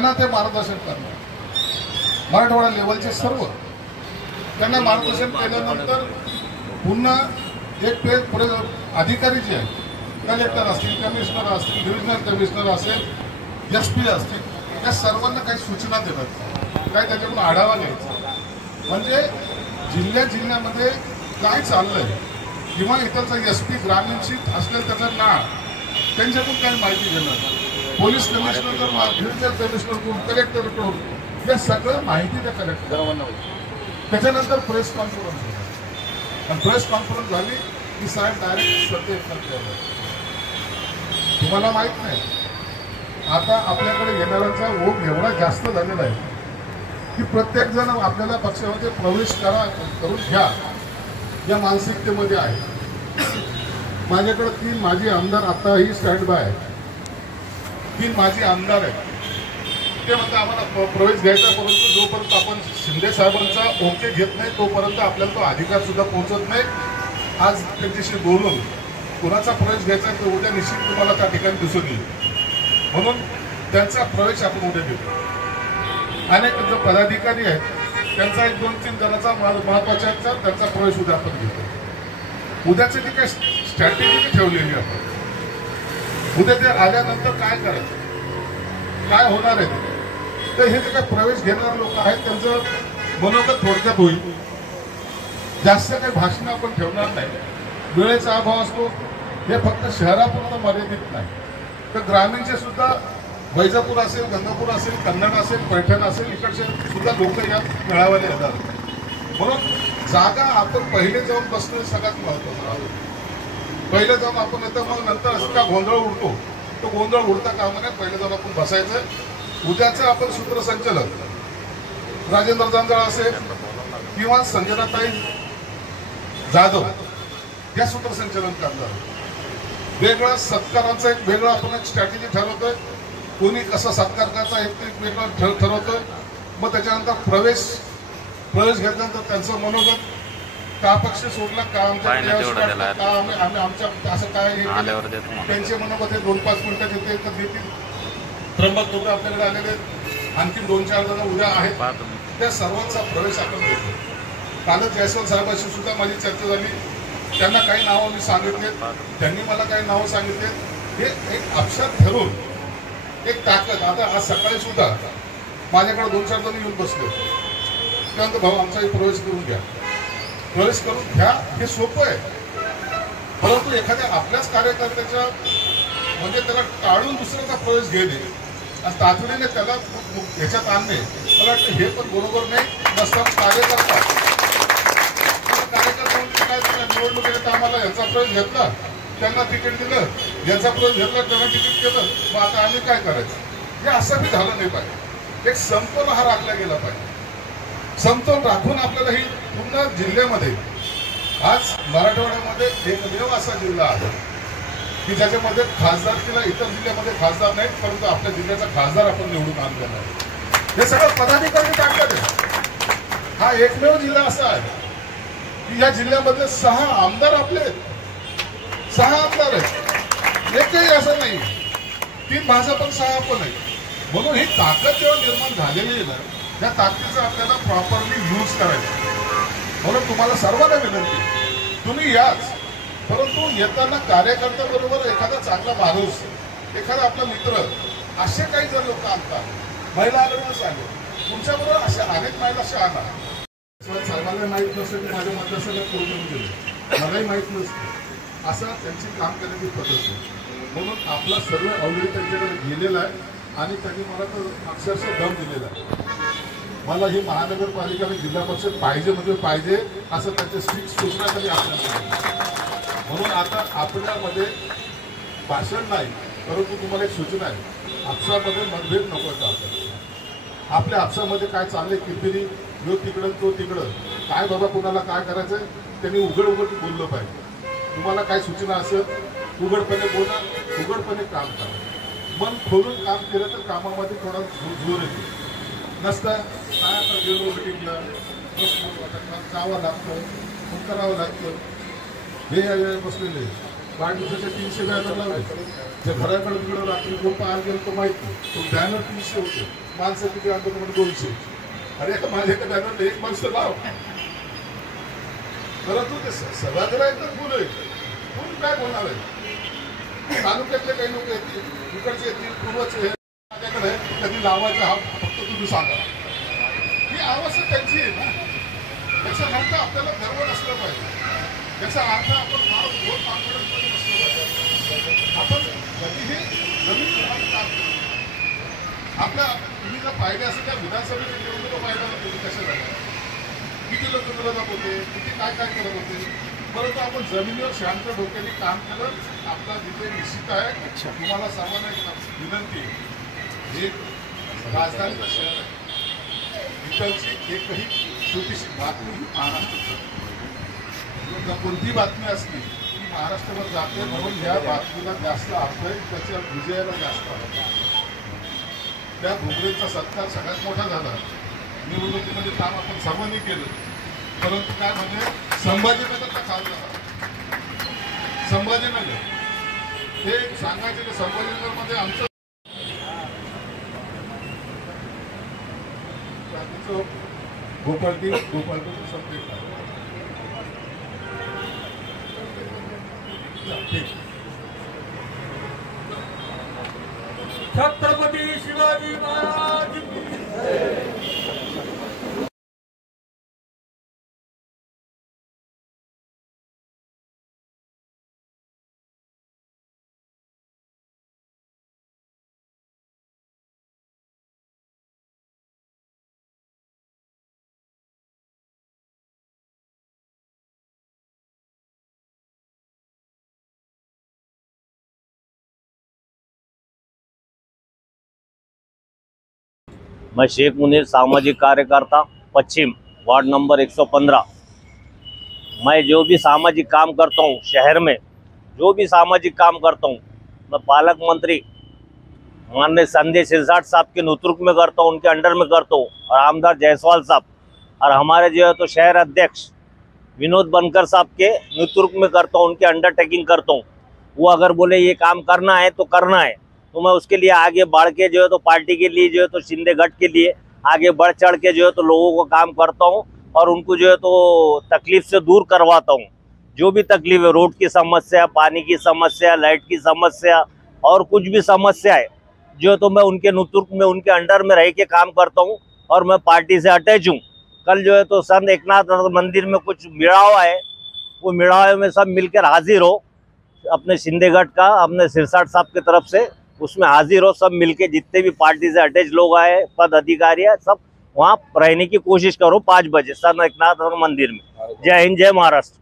त्यांना ते मार्गदर्शन करणार. मराठवाडा लेवलचे सर्व त्यांना मार्गदर्शन केल्यानंतर पुन्हा एक ते अधिकारी जे आहेत, कलेक्टर असतील, कमिशनर असतील, डिव्हिजनल कमिशनर असेल, SP असतील, या सर्वांना काही सूचना देतात, काय त्याच्याकडून आढावा घ्यायचा. म्हणजे जिल्ह्यामध्ये काय चाललंय किंवा इथलचा SP ग्रामीणशी असलेलं त्याचं नाळ त्यांच्याकडून काही माहिती घेणं, पोलीस कमिशनर, डिव्हिजनल कमिशनरकडून, कलेक्टरकडून, या सगळं माहिती त्या कलेक्टर. त्याच्यानंतर प्रेस कॉन्फरन्स होता आणि प्रेस कॉन्फरन्स झाली की साहेब डायरेक्ट सत्य करते. तुम्हाला माहित नाही आता आपल्याकडे येणाऱ्यांचा ओघ एवढा जास्त झालेला आहे की प्रत्येक जण आपल्याला पक्षामध्ये प्रवेश करून घ्या या मानसिकतेमध्ये आहे. माझ्याकडे 3 माजी आमदार आताही स्टँड बाय आहेत. 3 माजी आमदार आहेत. ते म्हणतात आम्हाला प्रवेश घ्यायचा, परंतु जोपर्यंत आपण शिंदे साहेबांचा ओके घेत नाही तोपर्यंत आपल्याला तो अधिकार सुद्धा पोहोचत नाही. आज त्यांच्याशी बोलून कुणाचा प्रवेश घ्यायचा तर उद्या निश्चित तुम्हाला त्या ठिकाणी दिसून येईल. म्हणून त्यांचा प्रवेश आपण उद्या देतो. अनेक जो पदाधिकारी आहेत त्यांचा 1-2-3 जणांचा महत्वाचा त्यांचा प्रवेश उद्या आपण घेतो. उद्याची जी काही स्ट्रॅटेजी ठेवलेली आपण, उद्या ते आल्यानंतर काय करायचं, काय होणार आहे, तर हे जे काही प्रवेश घेणारे लोक आहेत त्यांचं मनोगत थोडक्यात होईल. जास्त काही भाषण आपण ठेवणार नाही. वेळेचा अभाव असतो. हे फक्त शहरापुरतं मर्यादित नाही, तर ग्रामीणचे सुद्धा वैजापूर असेल, गंगापूर असेल, कन्नड असेल, पैठण असेल, इकडचे सुद्धा लोक या मेळाव्याला येतात. म्हणून जागा आपण पहिले जाऊन बसणं सगळ्यात महत्वाचं. पहिले जाऊन आपण येतं, मग नंतर असं का गोंधळ उडतो, तो गोंधळ उडता कामा नये. पहिले जाऊन आपण बसायचं. उद्याचं आपण सूत्रसंचालन राजेंद्र जांजळ असेल किंवा संजनाताई जाधव या सूत्रसंचालन करणार. वेगळं सत्कारांचा एक वेगळं आपण एक स्ट्रॅटेजी ठरवतोय. कोणी कसा सत्कार करायचा एक वेगळं ठरवतोय. मग त्याच्यानंतर प्रवेश घेतल्यानंतर त्यांचं मनोगत, का पक्ष सोडला, का आमच्या आम्ही आमच्या असं काय त्यांचे मनोगत हे 2-5 मिनिटात देतील. त्र्यंबक दोघे आपल्याकडे आलेले, आणखी 2-4 जण उद्या आहेत. त्या सर्वांचा प्रवेश आपण देतो. कालच जयस्वाल साहेबांशी सुद्धा माझी चर्चा झाली. त्यांना काही नावं मी सांगितलेत, त्यांनी मला काही नावं सांगितलेत. हे एक अक्षर ठरवून एक ताकद. आता आज सकाळी सुद्धा माझ्याकडे 2-4 जण येऊन बसले. त्यानंतर भाऊ आमचाही प्रवेश करून घ्या, प्रवेश करून घ्या. हे सोपं आहे, परंतु एखाद्या आपल्याच कार्यकर्त्याच्या म्हणजे त्याला टाळून दुसऱ्याचा प्रवेश घेणे, तातडीने त्याला ह्याच्यात आणणे, मला वाटतं हे पण बरोबर नाही. नसताना कार्यकर्ता निवडणुकीने आम्हाला याचा प्रवेश घेतला, त्यांना तिकीट दिलं, याचा प्रवेश घेतला, त्यांना तिकीट केलं, मग आता आम्ही काय करायचं. हे असं बी झालं नाही पाहिजे. एक समतोल हा राखला गेला पाहिजे. समतोल राखून आपल्याला ही पूर्ण जिल्ह्यामध्ये, आज मराठवाड्यामध्ये एकमेव असा जिल्हा आहे की ज्याच्यामध्ये खासदारकीला इतर जिल्ह्यामध्ये खासदार नाहीत, परंतु आपल्या जिल्ह्याचा खासदार आपण निवडून आणलेला आहे. हे सगळं पदाधिकारी टाकलं आहे. हा एकमेव जिल्हा असा आहे की या जिल्ह्यामध्ये 6 आमदार आपले आहेत. 6 आमदार आहेत. एकही असं नाही 3 भाजप पण 6 पण आहे. म्हणून ही ताकद जेव्हा निर्माण झालेली आहे ना, त्या ताकदीचा आपल्याला प्रॉपरली यूज करायचा. म्हणून तुम्हाला सर्वांना विनंती, तुम्ही याच, परंतु येताना कार्यकर्त्याबरोबर एखादा चांगला माणूस, एखादा आपला मित्र, असे काही जर लोक आणतात, महिला आल्यावर सांगेल तुमच्याबरोबर असे अनेक महिला असे आणा. साहेबांना माहीत नसेल की माझ्या मतदारसंघात कोण गेले, मलाही माहीत नसतं. असं त्यांची काम करण्याची पद्धत आहे. म्हणून आपला सर्व ऑलरेडी त्यांच्याकडे गेलेला आहे आणि त्यांनी मला तर अक्षरशः दम दिलेला आहे. मला ही महानगरपालिका आणि जिल्हा परिषद पाहिजे म्हणजे पाहिजे असं त्यांच्या स्ट्रिक्ट सूचनाखाली आपल्याला. म्हणून आता आपल्यामध्ये भाषण नाही, परंतु तुम्हाला एक सूचना आहे, आपसामध्ये मतभेद नको चालतात. आपल्या आपसामध्ये काय चाललंय, किरकिरी, यो तिकडं तो तिकडं, काय बाबा कुणाला काय करायचंय त्यांनी उघड बोललं पाहिजे. तुम्हाला काय सूचना असेल उघडपणे बोला, उघडपणे काम करा. मन खोलून काम केलं तर कामामध्ये थोडा जोर येतो. नसतं काय आता गेलो मिटिंगला जावं लागतं, करावं लागतं, हे या वेळेला बसलेले. वाढदिवसाचे 300 बॅनर लावले. जे घराकडे तिकडे रात्री कोण पाहायला गेलं तो माहित नाही. तो बॅनर 300 होते, माणसं किती आणतो म्हणजे 200. अरे माझ्या एका बॅनरला एक माणसं लाव. परंतु ते सभागृह तर फुल आहे, फुल काय होणार आहे. तालुक्यातले काही लोक येतील, इकडचे येतील, पूर्वचे माझ्याकडे कधी लावायचा हा फक्त तुम्ही सांगा. ही अवस्था त्यांची आहे ना. त्याचा अर्थ आपल्याला गर्व नसलं पाहिजे. त्याचा अर्थ आपण फार गोड कॉन्फिडन्समध्ये नसलं पाहिजे. आपण कधीही जमीन काम करतो. आपल्या तुम्ही जर पाहिजे असेल त्या विधानसभेच्या निवडणुका पाहिजे तुम्ही कशा झाल्या, किती लोक विरोधक होते, किती काय काय करत होते. परंतु आपण जमिनीवर शांत डोक्याने काम केलं. आपला जिथे निश्चित आहे. तुम्हाला सर्वांना एक विनंती, एक राजधानीचं शहर आहे, इकडची एकही छोटीशी बातमी ही महाराष्ट्रात कोणती बातमी असली ती महाराष्ट्रावर जाते. म्हणून या बातमीला जास्त अर्थ आहे, त्याच्या विजयाला जास्त अर्थ. त्या भोगरेचा सत्कार सगळ्यात मोठा झाला. निवडणुकीमध्ये काम आपण सर्वांनी केलं. परंतु काय म्हणजे संभाजीनगरचा काल झाला. संभाजीनगर हे सांगायचे की संभाजीनगरमध्ये आमचं गोपाळकी संपेट छत्रपती शिवाजी महाराज की जय। मैं शेख मुनीर सामाजिक कार्यकर्ता पश्चिम वार्ड नंबर 115। मैं जो भी सामाजिक काम करता हूँ शहर में, जो भी सामाजिक काम करता हूँ मैं पालक मंत्री माननीय संजय सिरसाट साहब के नेतृत्व में करता हूँ, उनके अंडर में करता हूँ। और आमदार जायसवाल साहब और हमारे जो है तो शहर अध्यक्ष विनोद बनकर साहब के नेतृत्व में करता हूँ, उनके अंडरटेकिंग करता हूँ। वो अगर बोले ये काम करना है तो करना है, तो मैं उसके लिए आगे बढ़ के जो है तो पार्टी के लिए जो है तो शिंदे गढ़ के लिए आगे बढ़ चढ़ के जो है तो लोगों को काम करता हूँ और उनको जो है तो तकलीफ से दूर करवाता हूँ। जो भी तकलीफ है, रोड की समस्या, पानी की समस्या, लाइट की समस्या और कुछ भी समस्या है जो है तो मैं उनके नेतृत्व में, उनके अंडर में रह के काम करता हूँ और मैं पार्टी से अटैच हूँ। कल जो है तो संत एकनाथ मंदिर में कुछ मिड़ावा है, वो मिड़ावे में सब मिलकर हाजिर हो, अपने शिंदेगढ़ का अपने सिरसाट साहब की तरफ से उसमें हाजिर हो। सब मिलके जितने भी पार्टी से अटैच लोग आए, पद अधिकारी है, सब वहाँ रहने की कोशिश करो 5 बजे संत एकनाथ मंदिर में। जय हिंद, जय महाराष्ट्र।